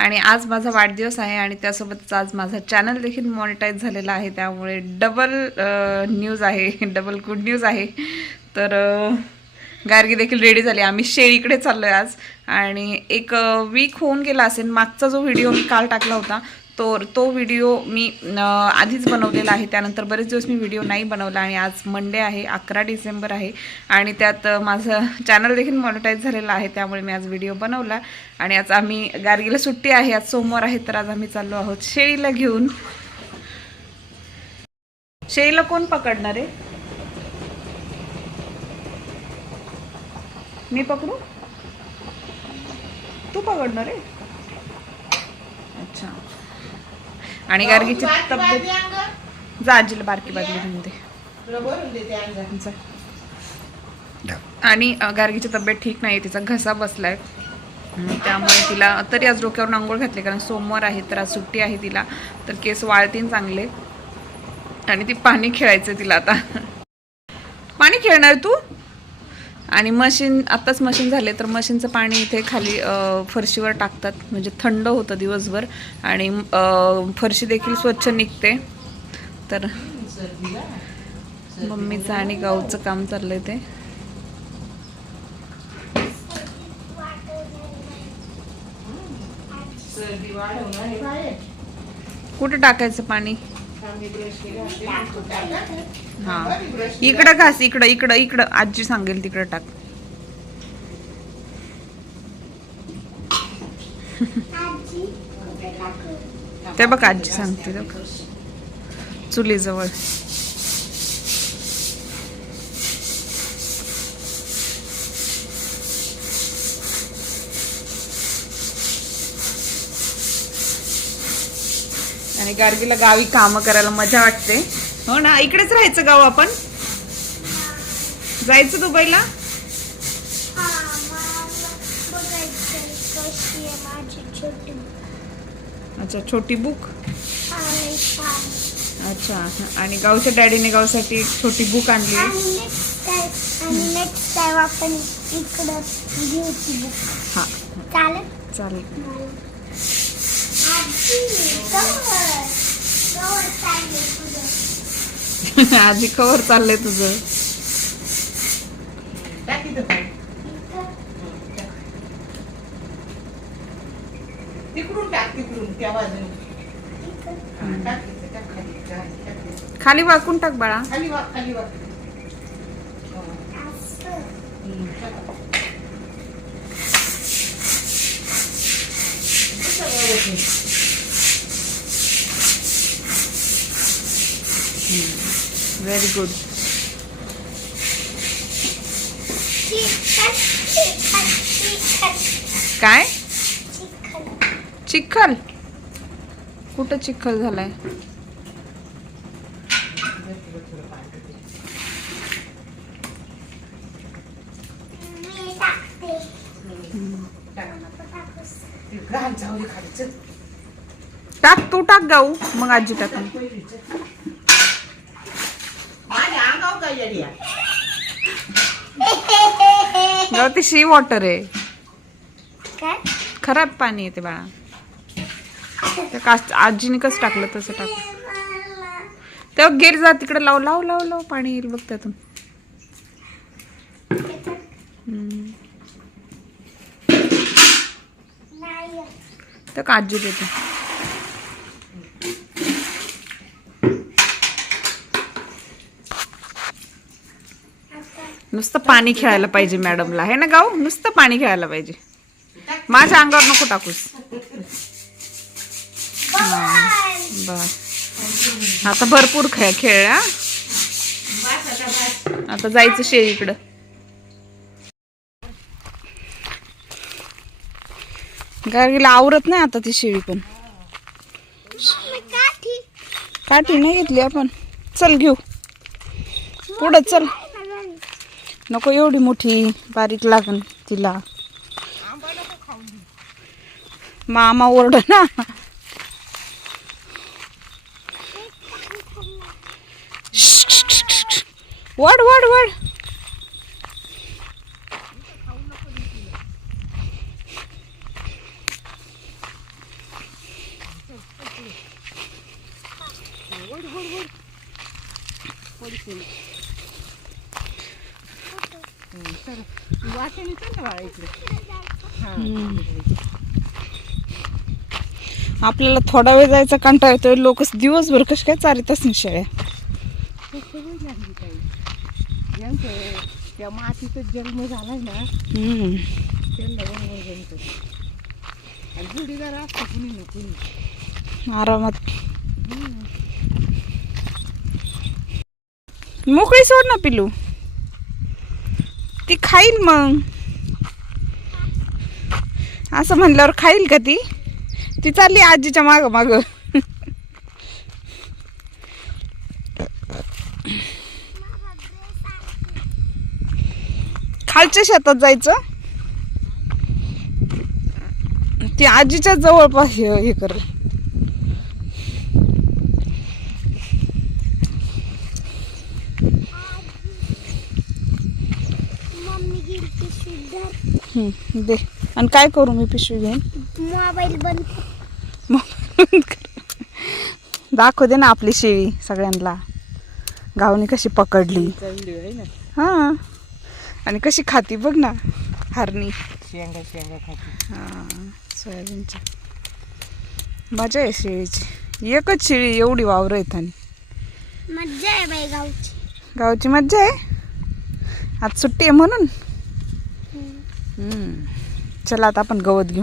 आणि आज माझा वाढदिवस आहे आणि त्यासोबतच आज माझा चॅनल देखील मॉनिटाईज झालेला आहे, त्यामुळे डबल न्यूज आहे, डबल गुड न्यूज आहे. तर गार्गी देखील रेडी झाली. आम्ही शेळीकडे चाललो आहे आज आणि एक वीक होऊन गेला असेल. मागचा जो व्हिडिओ मी काल टाकला होता तो व्हिडिओ मी आधीच बनवलेला आहे. त्यानंतर बरेच दिवस मी व्हिडिओ नाही बनवला आणि आज मंडे आहे, 11 डिसेंबर आहे आणि त्यात माझं चॅनल देखील मॉनिटाईज झालेलं आहे, त्यामुळे मी आज व्हिडिओ बनवला. आणि आज आम्ही गार्गीला सुट्टी आहे, आज सोमवार आहे, तर आज आम्ही चाललो आहोत शेळीला घेऊन. शेळीला कोण पकडणार आहे? मी पकडू? तू पकडणार आहे? अच्छा. आणि गार्गीची तब्येत जा आजीला बारकी बाजली घेऊन दे. आणि गार्गीची तब्येत ठीक नाही, तिचा घसा बसलाय, त्यामुळे तिला तरी आज डोक्यावरून आंघोळ घातली, कारण सोमवार आहे तर आज सुट्टी आहे तिला, तर केस वाळतीन चांगले. आणि ती पाणी खेळायचं तिला आता. पाणी खेळणार तू? आणि मशीन आत्ताच मशीन झाले, तर मशीनचं पाणी इथे खाली फरशीवर टाकतात, म्हणजे थंड होतं दिवसभर आणि फरशी देखील स्वच्छ निघते. तर मम्मीचं आणि गाऊचं काम चाललंय ते. कुठे टाकायचं पाणी? हा, इकडं घास, इकडं इकडं इकडं, आजी सांगेल तिकडं टाक. ते बघ आजी सांगते चुलीजवळ. आणि गार्गीला गावी कामं करायला मजा वाटते, हो ना. इकडेच राहायचं गाव, आपण जायचं दुबईला. अच्छा, छोटी बुक. अच्छा. आणि गावच्या डॅडीने गावसाठी छोटी बुक आणली आहे. हा चालेल चालेल. आजी कवर चाललंय तुझं? खाली वाकून टाक बाळा. Very good. काय चिखल? कुठं चिखल झालाय? टाक, तू टाक गाऊ, मग आजी टाक. गाव ती शी वॉटर आहे, खराब पाणी येते बाळा. आजीने कसं टाकलं तसं टाक. तेव्हा गेर जा तिकडे, लाव लाव लाव लाव, पाणी येईल बघ त्यातून. तर आजी देते. नुसतं पाणी खेळायला पाहिजे मॅडमला, आहे ना गाऊ? नुसतं पाणी खेळायला पाहिजे. माझ्या अंगावर नको टाकूस. बस आता भरपूर खेळ. आता जायचं शेळीकडं. गार्गीला आवरत नाही आता ती शेळी, पण काठी नाही घेतली आपण. चल घेऊ पुढं, चल. नको एवढी मोठी, बारीक लागन तिला. मामा ओरड ना. वड वड वड. आपल्याला थोडा वेळ जायचा कंटाळा येतोय. लोक दिवसभर कश काय चारितच नाही शेळ्या. त्या मातीचा जन्म झालाय ना, आणि जोडीदार असतो कुणी ना कुणी आरामात. मोकळी सोड ना पिलू, ती खाईल मग. असं म्हणल्यावर खाईल का ती? ती चालली आजीच्या माग माग. खालच्या शेतात जायचं, ती आजीच्या जवळपास हे कर. दे. आणि काय करू मी पिशवी घेऊन? मोबाईल बंद दाखव दे ना आपली शेळी सगळ्यांना. गावनी कशी पकडली. हा, आणि कशी खाती बघ ना हरणी. शेंगा शेंगा खाती. हा, सोयाबीनच्या. मजा आहे शेळीची. एकच शेळी एवढी वावर आहेत. आणि मज्जा आहे बाई गावची. गावची मज्जा आहे. आज सुट्टी आहे म्हणून. चला आता आपण गवत घेऊ.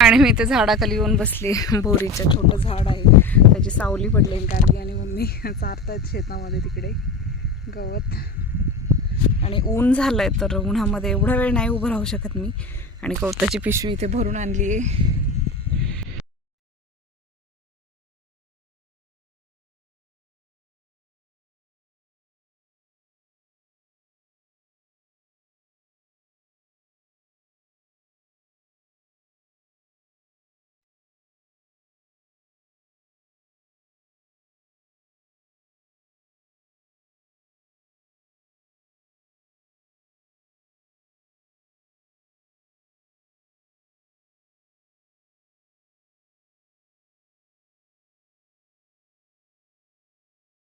आणि मी इथे झाडाखाली येऊन बसली. बोरीचं छोटं झाड आहे, त्याची सावली पडलेली. गार्गी आणि मम्मी चारतात शेतामध्ये तिकडे गवत. आणि ऊन झालंय, तर उन्हामध्ये एवढा वेळ नाही उभं राहू शकत मी. आणि गवताची पिशवी इथे भरून आणली आहे.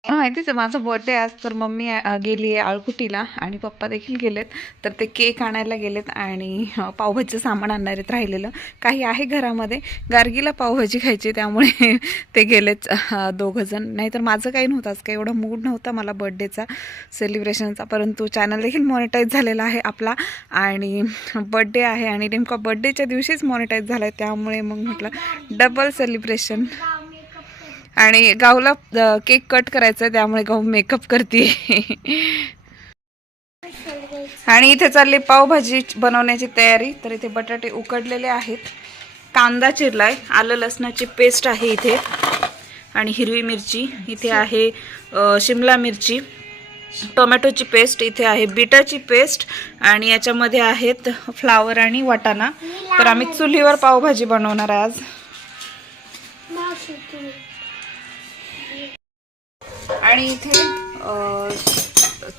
माहितीच आहे माझा बर्थडे आज, तर मम्मी गेली आहे आळकुटीला आणि पप्पा देखील गेलेत. तर ते केक आणायला गेलेत आणि पावभाजीचं सामान आणणार आहेत राहिलेलं. काही आहे घरामध्ये. गार्गीला पावभाजी खायची, त्यामुळे ते गेलेत दोघंजण. नाहीतर माझं काही नव्हतं आज, काही एवढा मूड नव्हता मला बर्थडेचा सेलिब्रेशनचा. परंतु चॅनल देखील मॉनिटाईज झालेला आहे आपला, आणि बर्थडे आहे आणि नेमका बर्थडेच्या दिवशीच मॉनिटाईज झाला आहे. त्यामुळे मग म्हटलं डबल सेलिब्रेशन. आणि गावला केक कट करायचा आहे, त्यामुळे गाव मेकअप करते. आणि इथे चालली पावभाजी बनवण्याची तयारी. तर इथे बटाटे उकडलेले आहेत, कांदा चिरलाय, आलं लसणाची पेस्ट आहे इथे, आणि हिरवी मिरची इथे आहे, शिमला मिरची, टोमॅटोची पेस्ट इथे आहे, बीटाची पेस्ट, आणि याच्यामध्ये आहेत फ्लावर आणि वाटाणा. तर आम्ही चुलीवर पावभाजी बनवणार आहे आज. आणि इथे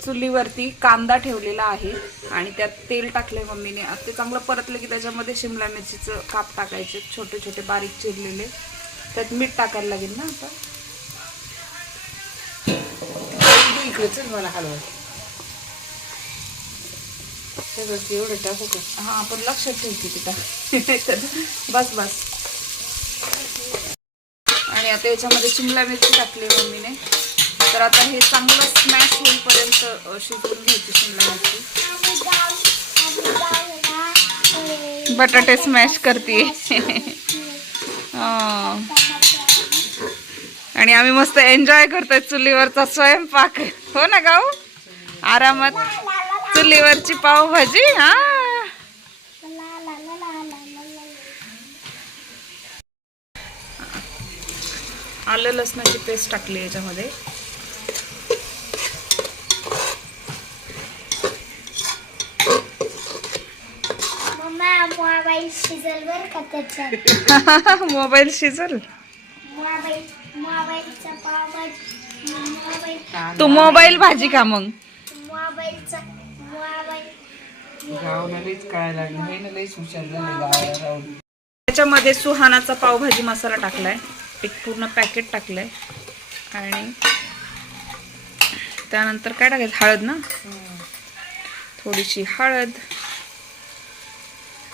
चुलीवरती कांदा ठेवलेला आहे आणि त्यात तेल टाकले मम्मीने. ते चांगलं परतलं की त्याच्यामध्ये शिमला मिरचीचं काप टाकायचे, छोटे छोटे बारीक चिरलेले. त्यात मीठ टाकायला लागेल ना आता. इकडे मला हलवा एवढं टाकू का? हा, आपण लक्षात ठेवते तिथं. बस बस. आणि आता याच्यामध्ये शिमला मिरची टाकली मम्मीने. तर आता हे चांगलं स्मॅश होईपर्यंत शिजवून घ्यायची शिमला मिरची. बटाटे स्मॅश करते. आणि आम्ही मस्त एन्जॉय करतोय चुलीवरचा स्वयंपाक. हो ना गाऊ? आरामात चुलीवरची पावभाजी. हा, आलं लसणाची पेस्ट टाकली याच्यामध्ये. मोबाईल शिजल बर का त्याच्यात. मोबाईल शिजल. मोबाईलचा पावभाजी. तू मोबाईल भाजी का मग? मोबाईल गावाला लईच कळायला लागलं. हे ना लईच हुशार झाले गावाला राहून. त्याच्यामध्ये सुहानाचा पावभाजी मसाला टाकलाय. एक पूर्ण पॅकेट टाकलंय. आणि त्यानंतर काय टाकायचं, हळद ना, थोडीशी हळद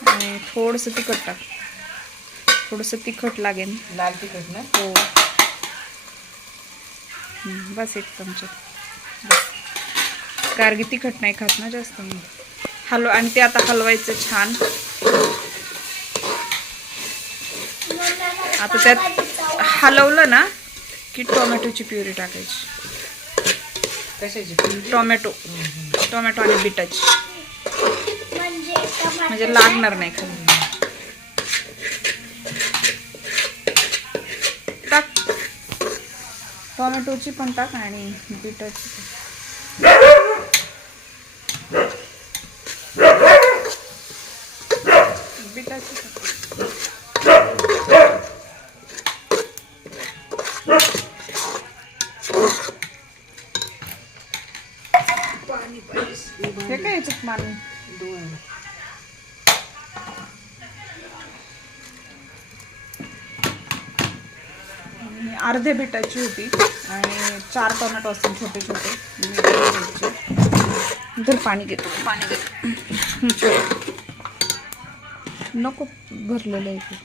आणि थोडंसं तिखट टाक. थोडंसं तिखट लागेल. लाल तिखट ना. हो. बस 1 चमचा. गार्गी तिखट नाही खात ना जास्त. आणि ते आता हलवायचं छान. आता त्यात हलवलं ना की टोमॅटोची प्युरी टाकायची. कशाची? टोमॅटो आणि बीटाची, म्हणजे लागणार नाही खाली. टाक, टोमॅटोची पण टाक आणि बीटाची हे काय याच्यात पाणी. अर्धे बीटाची होती आणि 4 टोमॅटो असतील छोटे छोटे. तर पाणी घेतो. नको भरलेलं आहे.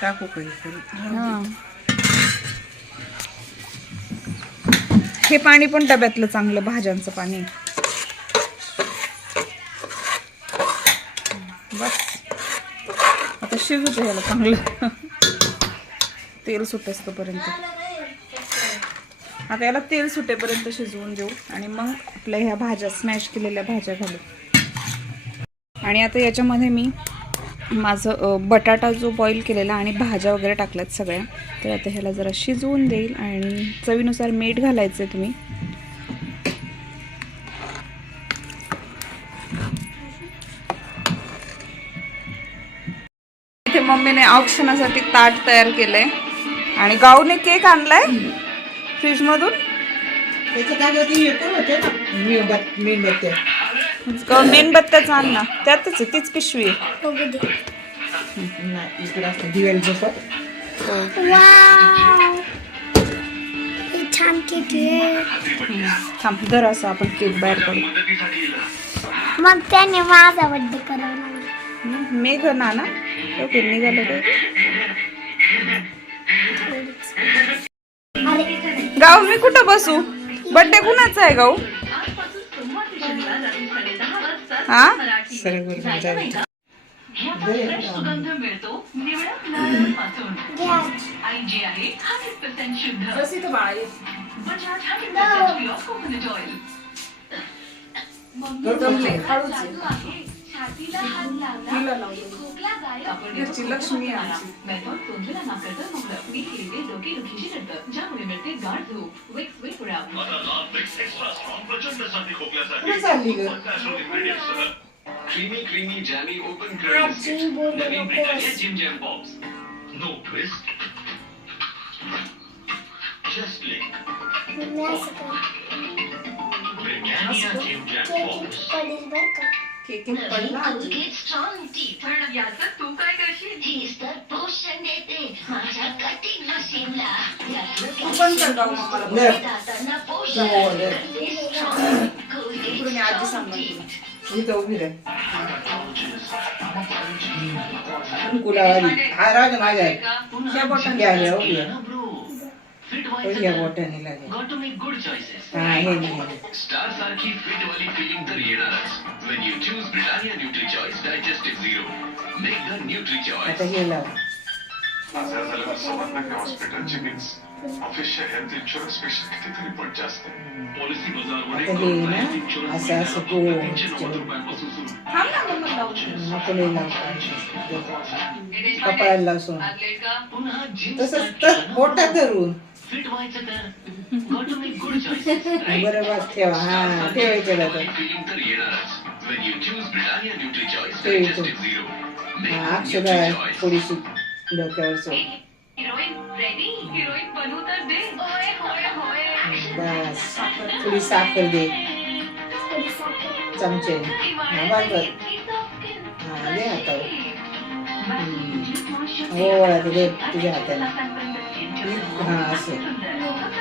टाकू काही. हां, हे पाणी पण डब्यातलं चांगलं भाज्यांचं पाणी. बस आता शिजू ह्याला चांगलं. तेल सुटेपर्यंत. आता याला तेल सुटेपर्यंत शिजवून देऊ आणि मग आपल्या ह्या भाज्या, स्मॅश केलेल्या भाज्या घालू. आणि आता याच्यामध्ये मी माझं बटाटा जो बॉईल केलेला आणि भाज्या वगैरे टाकल्यात सगळ्या. तर आता ह्याला जरा शिजवून देईल आणि चवीनुसार मीठ घालायचं आहे तुम्ही. इथे मम्मीने औक्षणासाठी ताट तयार केलंय आणि गाऊने केक आणलाय फ्रीजमधून. त्याच्या जागेवरती हे पण होते ना, मेणबत्त्या. मेणबत्त्याचा आण ना, त्यातच आहे, तीच पिशवी आहे. नाही, इकडे असतं दिवेल झोपत. वाव, हे छान केक आहे. थांब जरा असं आपण केक बाहेर काढू. मग त्याने माझा बड्डे करावा लागला. मेघ ना ओके निघालं ते. अरे गाऊ मी कुठं बसू? बड्डे कुणाचा आहे गाऊ? हा सुगंध मिळतो निवडक नारळापासून. IG आहे 100% शुद्ध. Bajaj 100% pure coconut oil. छातीला हात लावला खोकला गायब. लक्ष्मी तोंडला नाकाचं मोकळं मी केले डोके दुखीची नंतर ज्यामुळे मिळते गाढ झोप. विक्स वेपुरा. Creamy jammy open आजी crisp. बोलू Naveen नको. Britannia Jim Jam Pops. No twist. Just lick. मी असं कर. Britannia Jim Jam cake Pops. पडेल बरं का. केक पडला. Colgate strong teeth. पण याचं तू काय करशील? हीच तर पोषण देते माझ्या कटिंग मशीनला. तू पण कर गाऊ मम्माला. दातांना हो, पोषण रे. इकडून ये, आजी सांग मला तुला. इथं उभी राह. कुलावाली हा राग माझ्या आहे. या बॉटल घ्या घ्या उभी ना bro. Fit घ्या व्हायचं बोटाने लागेल. got to make good choices. हा हे नाही. स्टार सारखी फिट वाली फिलिंग तर येणारच. When you choose Britannia NutriChoice Digestive Zero. Make the NutriChoice. आता हे लाव. आजार झाल्यावर समजलं की हॉस्पिटलची बिल्स ऑफिसच्या हेल्थ इन्शुरन्स पेक्षा कितीतरी पण जास्त आहे. पॉलिसी बाजारमध्ये आता हे ना असं असं गोल रुपयांपासून सुरू. थांब ना मम्मा लावू. नको लई लाव. कपाळाला लाव सोन. पुन्हा gym तसंच start तर केलं ना. बोटात धरून फिट व्हायचं तर got to make good choices. Right? बरोबर ठेवा. हा ठेवायचं आता. फिलिंग तर येणारच. When you choose Britannia NutriChoice ते Digestive Zero. Make हा the अक्षदा NutriChoice. थोडीशी डोक्यावर सोड. Heroine ready. हिरोईन बनू तर दे. होय होय होय. बस थोडी साखर दे चमचे. हा बरोबर. हा दे आता. ओवाळा दे तुझ्या हाताने. हा असं.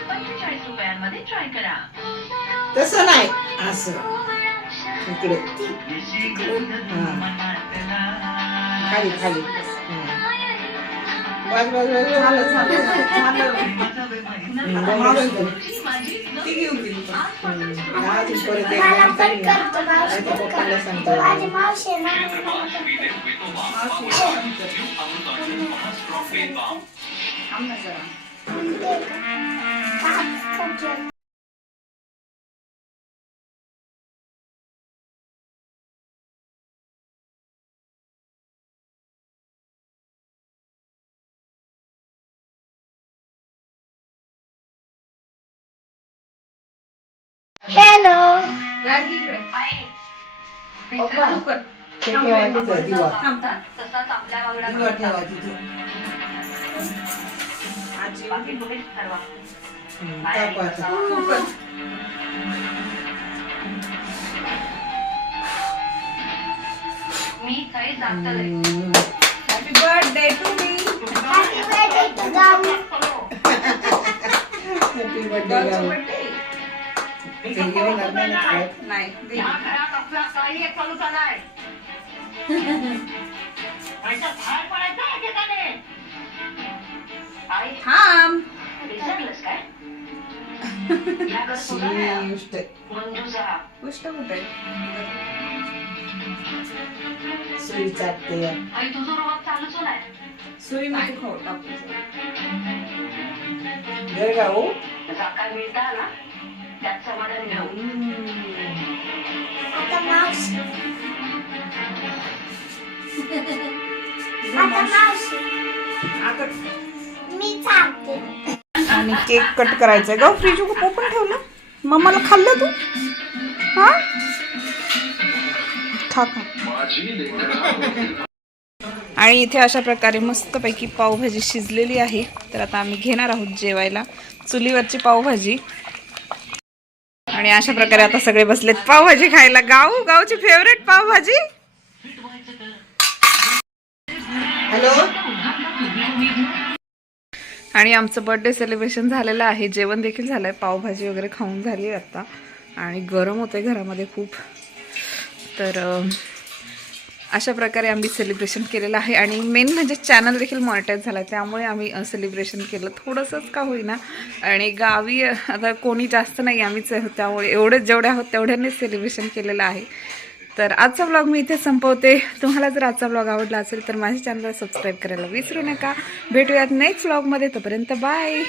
₹45 ट्राय करा. तसं नाही असं इकडे. हा खाली खाली. बस बस बस झालं झालं झालं ती घेऊन दिली आज परत एक पप्पाला सांगतो. माझी मावशी ना थांब ना जरा. हॅलो गार्गी इकडे. लवकर. ते ठेवा तिथं दिवा. थांब थांब. तसाच आपल्या वागडा दिवा ठेवा तिथं. आजी बाकी तुम्हीच ठरवा. टाकू आता. कुकर. मी काही जातले. Happy birthday to me. Happy birthday to गाऊ. हॅपी बर्थडे गाऊ. ते घेऊन आणलं ना खायला. नाही दे. या घरात आपला काही एक चालूचा नाही. पैसा बाहेर पडायचा आहे ठिकाणी. आई थांब. विसरलंस काय? या घर तुझं नाही. शिष्ट. मंजूचा. गोष्ट कुठे आहे? सुई चाटते. आई तुझं रोग चालूच होणार. सुई नको खाऊ टाकू. घर गाऊ. जा काय मिळता ना त्यात समाधान घेऊ. आता मावशी आता मावशी आता मी चालते. आणि केक कट करायचा ग. फ्रीज ओपन ठेवलं. मम्माला खाल्लं तू? हा खा खा. आणि इथे अशा प्रकारे मस्तपैकी पावभाजी शिजलेली आहे. तर आता आम्ही घेणार आहोत जेवायला चुलीवरची पावभाजी. आणि अशा प्रकारे आता सगळे बसलेत पावभाजी खायला. गावची फेवरेट पावभाजी. हॅलो. आणि आमचं बर्थडे सेलिब्रेशन झालेलं आहे. जेवण देखील झालं आहे. पावभाजी वगैरे खाऊन झाली आहे आता. आणि गरम होतं आहे घरामध्ये खूप. तर अशा प्रकारे आम्ही सेलिब्रेशन केलेलं आहे. आणि मेन म्हणजे चॅनल देखील मॉनिटाईज झाला आहे. त्यामुळे आम्ही सेलिब्रेशन केलं थोडंसंच का होईना. आणि गावी आता कोणी जास्त नाही आम्हीच आहोत. त्यामुळे एवढेच जेवढे आहोत तेवढ्यांनीच सेलिब्रेशन केलेलं आहे. तर आजचा व्लॉग मी इथे संपवते. तुम्हाला जर आजचा व्लॉग आवडला असेल तर माझ्या चॅनलला सबस्क्राईब करायला विसरू नका. भेटूयात नेक्स्ट व्लॉगमध्ये. तोपर्यंत बाय.